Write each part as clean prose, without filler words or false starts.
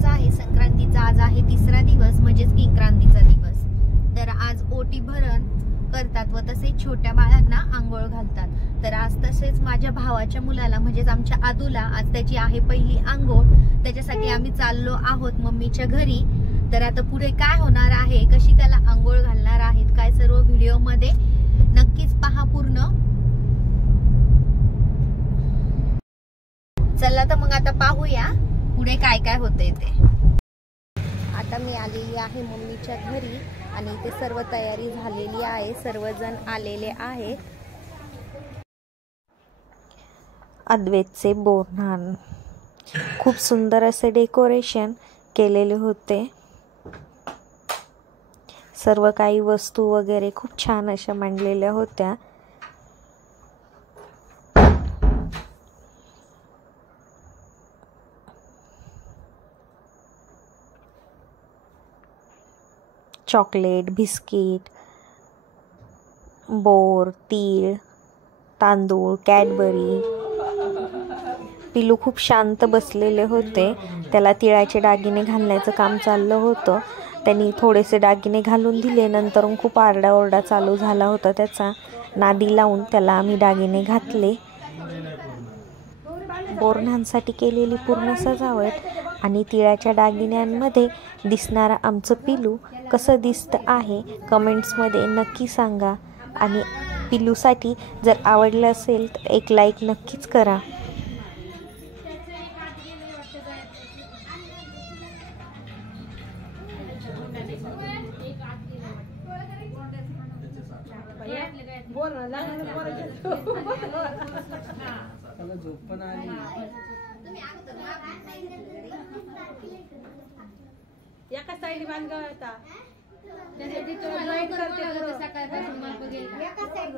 आज आहे संक्रांतीचा, आज आहे तिसरा दिवस म्हणजेच किंक्रांतीचा दिवस। तर आज ओटी भरण करतात व तसेच छोट्या बाळांना आंघोळ घालतात। तर आज तसेच माझ्या भावाच्या मुलाला म्हणजेच आमच्या आदूला आज त्याची आहे पहिली आंघोळ, त्याच्यासाठी आम्ही चाललो आहोत मम्मीच्या घरी। तर आता पुढे काय होणार आहे, कशी त्याला आंघोळ घालणार आहेत, काय सर्व व्हिडिओ मध्ये नक्कीच पहा पूर्ण। चला तर मग आता पाहूया पुढे काय काय होतंय ते। आता मी आलेली आहे मम्मीच्या घरी आणि इथे सर्व तयारी झालेली आहे, सर्वजण आलेले आहेत। अद्वैतचे बोरन्हाण खूप सुंदर असे डेकोरेशन केलेले होते, सर्व काही वस्तू वगैरे खूप छान अशा मांडलेल्या होत्या। चॉकलेट, बिस्किट, बोर, तीळ, तांदूळ, कॅडबरी। पिलू खूप शांत बसलेले होते, त्याला तिळाचे दागिने घालण्याचं काम चाललं होतं। त्यांनी थोडेसे दागिने घालून दिले, नंतर खूप आरडाओरडा चालू झाला होता त्याचा। नादी लावून त्याला आम्ही दागिने घातले। बोरन्हाणसाठी केलेली पूर्ण सजावट आणि तिळाच्या दागिन्यांमध्ये दिसणारा आमचं पिलू कसं दिसतं आहे कमेंट्समध्ये नक्की सांगा। आणि पिलूसाठी जर आवडलं असेल तर एक लाईक नक्कीच करा। एका साईड बांध होता त्यासाठी तो जॉईन करते पुढे सकाळपासून मग बघेल एका साईड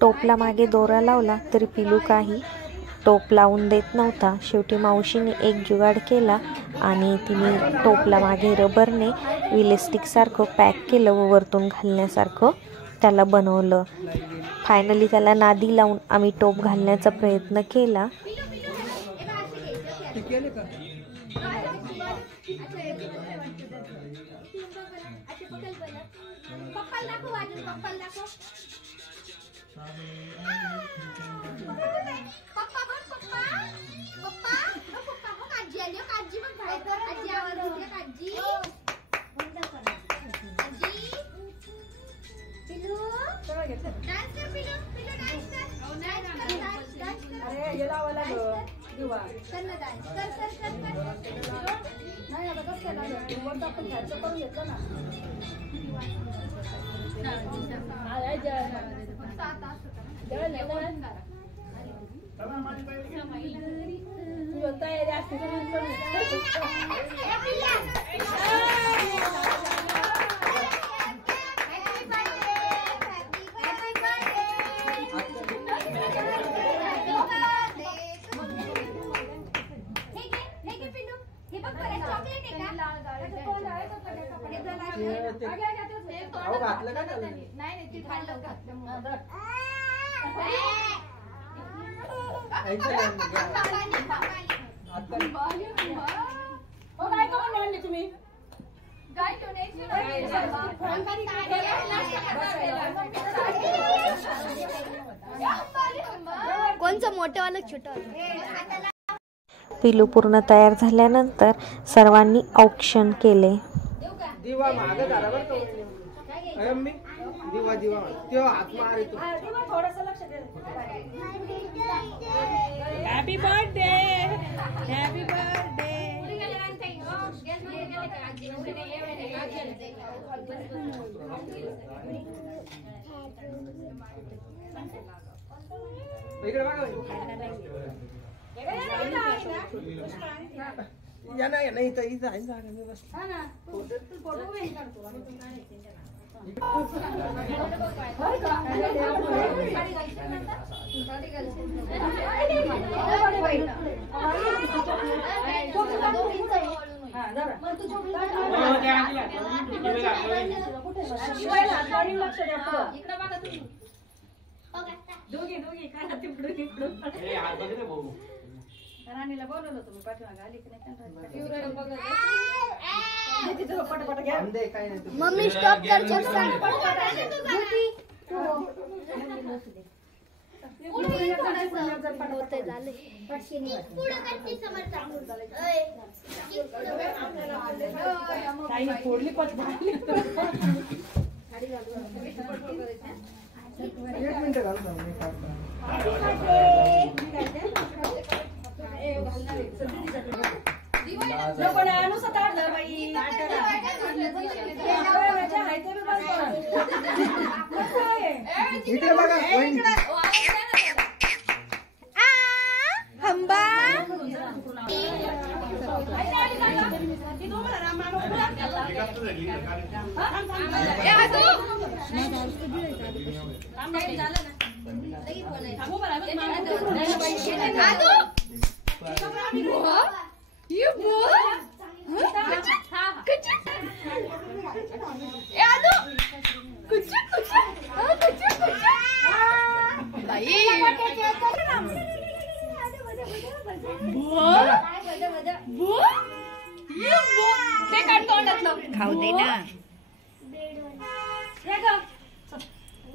टोपला मागे दोरा लावला तरी पिलू काही टोप लावून देत नव्हता। शेवटी मावशीने एक जुगाड केला आणि तिने टोपला मागे रबरने इलास्टिक सारखं पॅक केलं व वरतून घालण्यासारखं त्याला बनवलं। फायनली त्याला नादी लावून आम्ही टोप घालण्याचा प्रयत्न केला। कोणचं मोठं वाला छोटं? पिलू पूर्ण तयार झाल्यानंतर सर्वांनी औक्षण केले। दिवा मागे झाला बरं तो अयम्मी दिवा दिवा त्यो हात मारे तो दिवा थोडंसं लक्ष दे। हॅपी बर्थडे हॅपी बर्थडे इकडे बघा या नाही इथं इथं आहे जागा मी बस हां ना फोटो वेळ काढतो आम्ही पण नाही जरा मग तू झोप. शिवायला हाताने लक्ष द्या पुढं. इकडं बघा तुम्ही. दोघी काय तिकडून इकडून. राणीला बोलवलं तुम्ही पाठीमागे आली की नाही पटपट घ्या. अंधे काय नाही तू. मम्मी स्टॉप कर चल सांग. होते झाले. ताईने फोडली पण झाली. एक मिनिट घालू ना, मी काढतो. नको ना, नुसतं काढलं बाई. इकडे बघा वहिनी. हंबा खाऊ दे ना.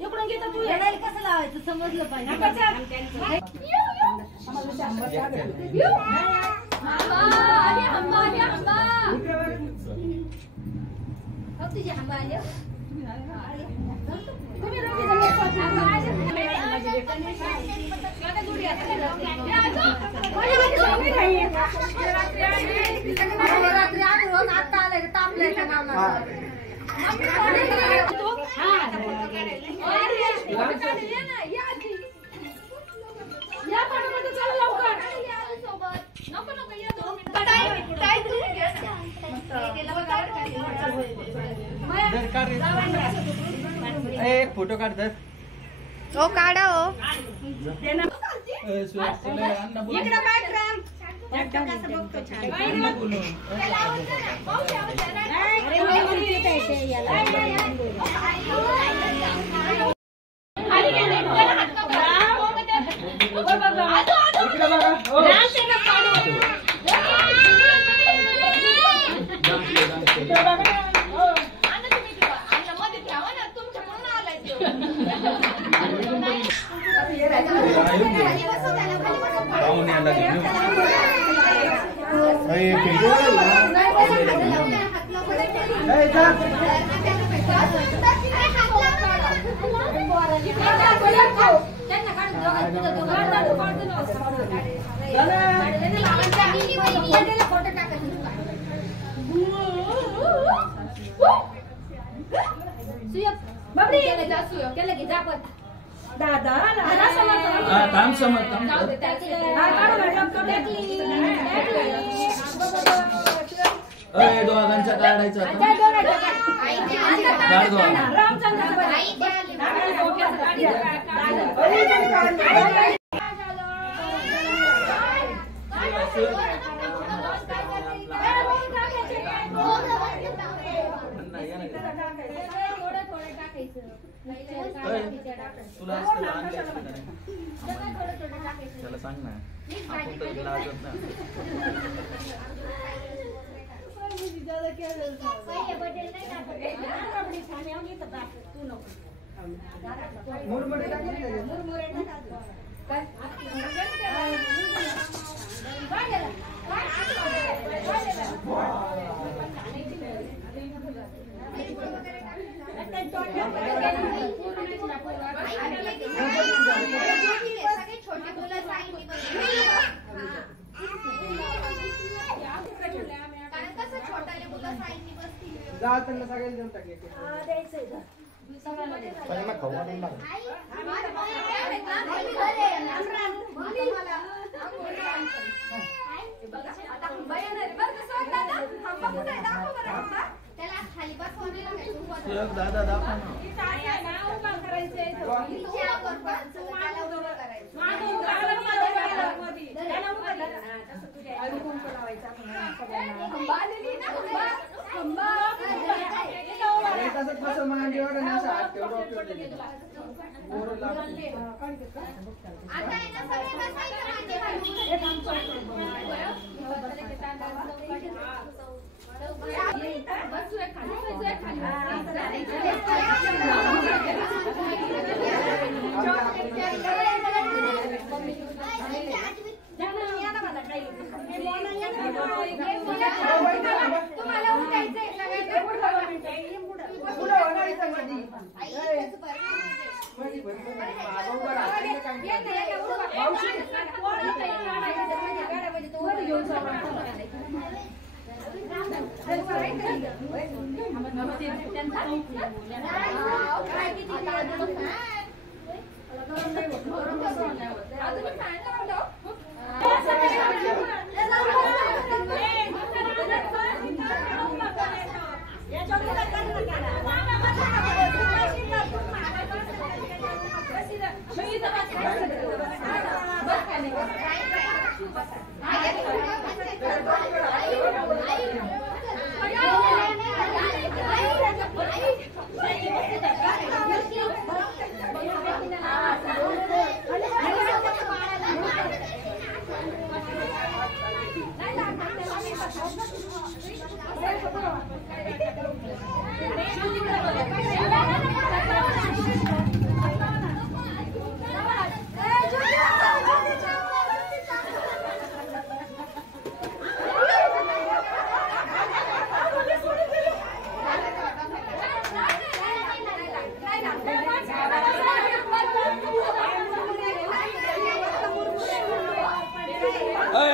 इकडून घेतो तू. कसं लावायचं समजलं पाहिजे. एक फोटो काढ तर. ओ काढा ओ. इकडं काय क्राम. दोघांचा काढायचा त्याला सांग ना आपण तर लागत ना मुरमुरे टाकले त्यांना सगळ्यांना देऊन टाकले दादा दाखव कसं मांडी एवढं नाही असं हात ठेवून डॉक्टर बोरं लागते.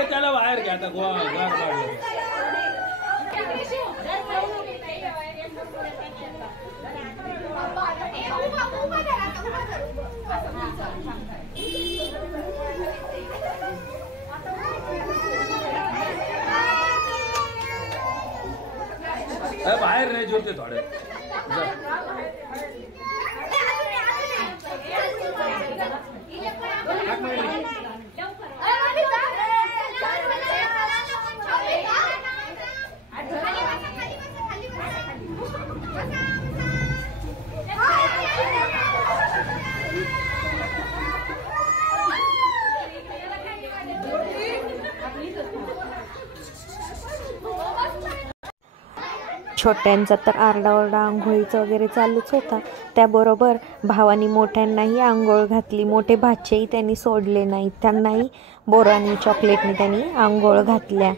त्याला बाहेर घ्या आता बाहेर नाही जोडते थोडे छोट्यांचा तर आरडाओरडा आंघोळीचं वगैरे चालूच होता. त्याबरोबर भावानी मोठ्यांनाही आंघोळ घातली. मोठे भाचेही त्यांनी सोडले नाहीत, त्यांनाही बोरानी चॉकलेटने त्यांनी आंघोळ घातल्या.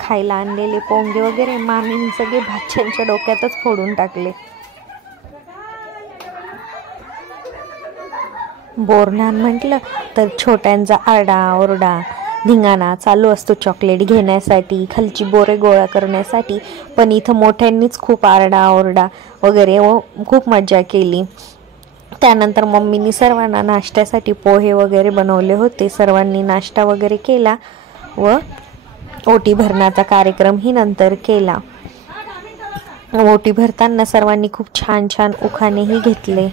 खायला आणलेले पोंगे वगैरे मामीने सगळे भाच्यांच्या डोक्यातच फोडून टाकले. बोरनान म्हटलं तर छोट्यांचा आरडाओरडा धिंगाणा चालू असतो चॉकलेट घेण्यासाठी, खालची बोरे गोळा करण्यासाठी. पण इथं मोठ्यांनीच खूप आरडाओरडा वगैरे खूप मजा केली. त्यानंतर मम्मीनी सर्वांना नाश्त्यासाठी पोहे वगैरे बनवले होते. सर्वांनी नाश्ता वगैरे केला व ओटी भरण्याचा कार्यक्रमही नंतर केला. ओटी भरताना सर्वांनी खूप छान छान उखाणेही घेतले.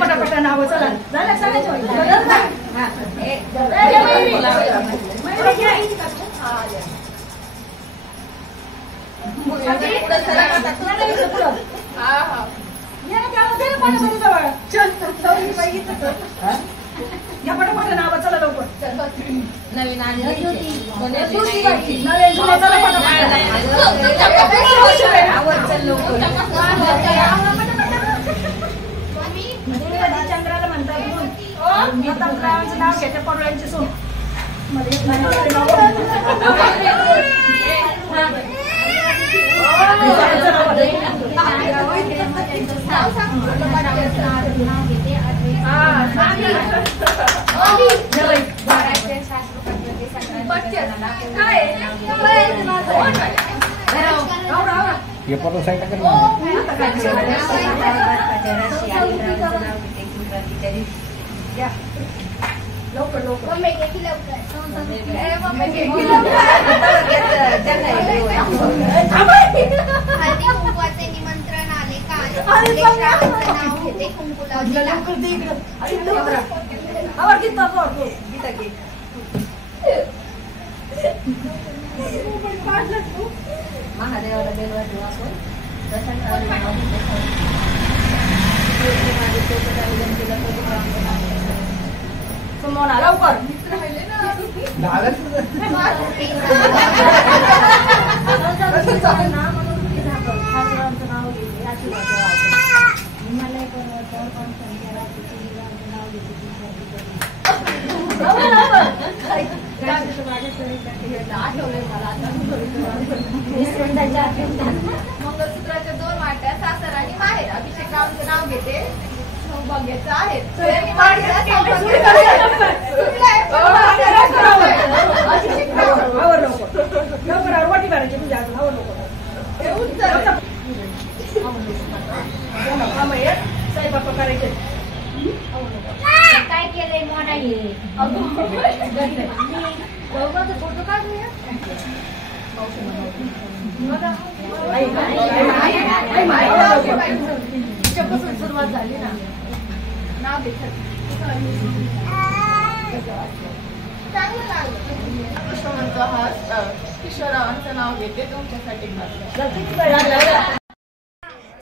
पटापटा नाव चला नवीन चंद्राला म्हणतात नाव घेते पडवायची सून ये फोटो साईड कर हळदी कुंकवाचे निमंत्रण आले काल लेकराचं नाव घेते कुंकू लावते महादेवाला बेलवाटी वाचून लवकर मंगळसूत्राच्या 2 वाट्या सासर आणि माहेर अभिषेकरावांचं नाव घेते सौभाग्याचं आहे काय केलंय मोठा फोटो काढूया सुरुवात झाली ना नाव घेत चांगलं लागलं किशोरावांचं नाव घेते तुमच्यासाठी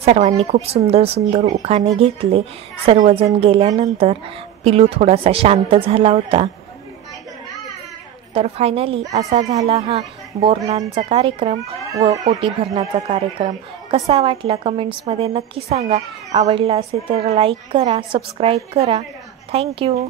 सर्वांनी खूप सुंदर सुंदर उखाणे घेतले. सर्वजण गेल्यानंतर पिलू थोडासा शांत झाला होता. तर फायनली असा झाला हा बोरनांचा कार्यक्रम व ओटी भरण्याचा कार्यक्रम. कसा वाटला कमेंट्समध्ये नक्की सांगा. आवडला असेल तर लाईक करा, सबस्क्राईब करा. थँक्यू.